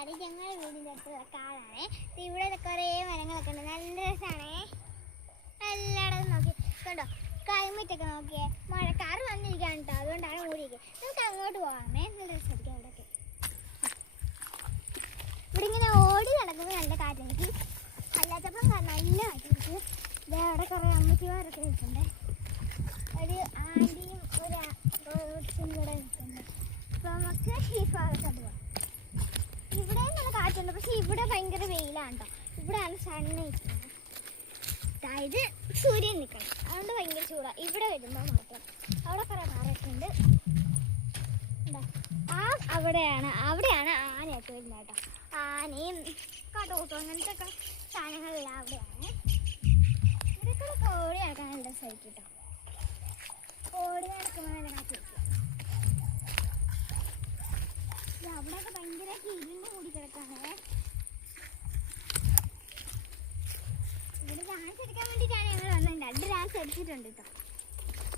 അത് ഞങ്ങളുടെ വീടിൻ്റെ അടുത്തുള്ള കാടാണേ. ഇവിടെ കുറേ മരങ്ങളൊക്കെ ഉണ്ട്, നല്ല രസമാണേ. എല്ലായിടത്തും നോക്കി കണ്ടോ, ക്ലൈമറ്റ് ഒക്കെ നോക്കിയേ, മഴക്കാറ് വന്നിരിക്കാൻ കേട്ടോ, അതുകൊണ്ടാണ് മൂടിയിരിക്കുക. നമുക്ക് അങ്ങോട്ട് പോകാമേ, നല്ല രസമായിരിക്കും അവിടെയൊക്കെ. ഇവിടെ ഇങ്ങനെ ഓടി നടക്കുമ്പോൾ നല്ല കാറ്റെനിക്ക്, അല്ലാത്തപ്പം നല്ല കാറ്റെനിക്ക്. അവിടെ കുറേ അമ്മച്ചിമാരൊക്കെ നിൽക്കുന്നുണ്ട്, ഒരു ആൻറ്റിയും ഒരു കൊച്ചും കൂടെ നിൽക്കുന്നുണ്ട്. അപ്പോൾ നമുക്ക് ഈ ഭാഗത്തോട്ട് പോകാം. ഇവിടെ നല്ല കാറ്റുണ്ട്, പക്ഷെ ഇവിടെ ഭയങ്കര വെയിലാണ് കേട്ടോ. ഇവിടെയാണ് സണ്ണ് നിൽക്കുന്നത്, അതായത് സൂര്യൻ നിൽക്കണം, അതുകൊണ്ട് ഭയങ്കര ചൂടാണ് ഇവിടെ വരുമ്പോൾ മാത്രം. അവിടെ കുറേ പാറയൊക്കെ ഉണ്ട്. അവിടെയാണ് ആനയൊക്കെ വരുന്നത് കേട്ടോ. ആനയും കാട്ടുകൂട്ടും അങ്ങനത്തെ ഒക്കെ സാധനങ്ങളെല്ലാം അവിടെയാണ്. ഇവിടേക്കൂടെ ഓടി നടക്കാൻ നല്ല രസമായിരിക്കും കേട്ടോ. ഓടി നടക്കുമ്പോൾ നല്ല കാറ്റ് കിട്ടും. അവിടെയൊക്കെ ഭയങ്കര ഇരുന്ന് കൂടി കിടക്കാണേ. ഇവിടെ ഡാൻസ് എടുക്കാൻ വേണ്ടിയിട്ടാണ് ഞങ്ങൾ വന്നത്. 2 ഡാൻസ് എടുത്തിട്ടുണ്ട് കേട്ടോ,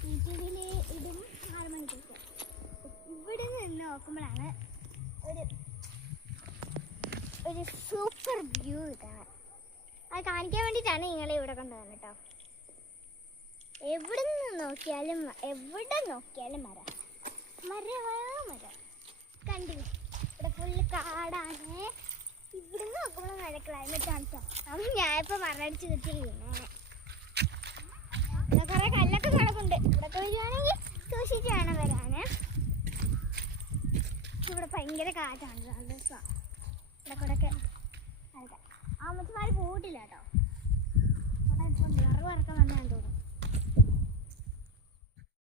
യൂട്യൂബിൽ ഇതും 6 മണിക്കൊക്കെ. ഇവിടെ നിന്ന് നോക്കുമ്പോഴാണ് ഒരു സൂപ്പർ വ്യൂ കിട്ടുന്നത്. അത് കാണിക്കാൻ വേണ്ടിയിട്ടാണ് നിങ്ങളെ ഇവിടെ കൊണ്ടുവന്നത് കേട്ടോ. എവിടെ നോക്കിയാലും മരം കണ്ടില്ലേ. ഇവിടെ ഫുള്ള് കാടാണ്. ഇവിടുന്ന് നോക്കുമ്പോൾ നല്ല ക്ലൈമറ്റ് ആണ് കേട്ടോ. അപ്പം ഞാനിപ്പോൾ മറന്നടിച്ച് വെച്ചിരിക്കുന്നേ. ഇവിടെ കുറേ കല്ലൊക്കെ കിടക്കുന്നുണ്ട്, ഇവിടെയൊക്കെ വരുവാണെങ്കിൽ സൂക്ഷിച്ച് വേണം വരാൻ. ഇവിടെ ഭയങ്കര കാറ്റാണ്, നല്ല രസമാണ്. ഇവിടെ കൂടെയൊക്കെ അമ്മച്ചിമാർ പോയിട്ടില്ല കേട്ടോ. അവിടെ ഇപ്പം വിറവ് ഇറക്കാൻ വന്നാന്ന് തോന്നുന്നു.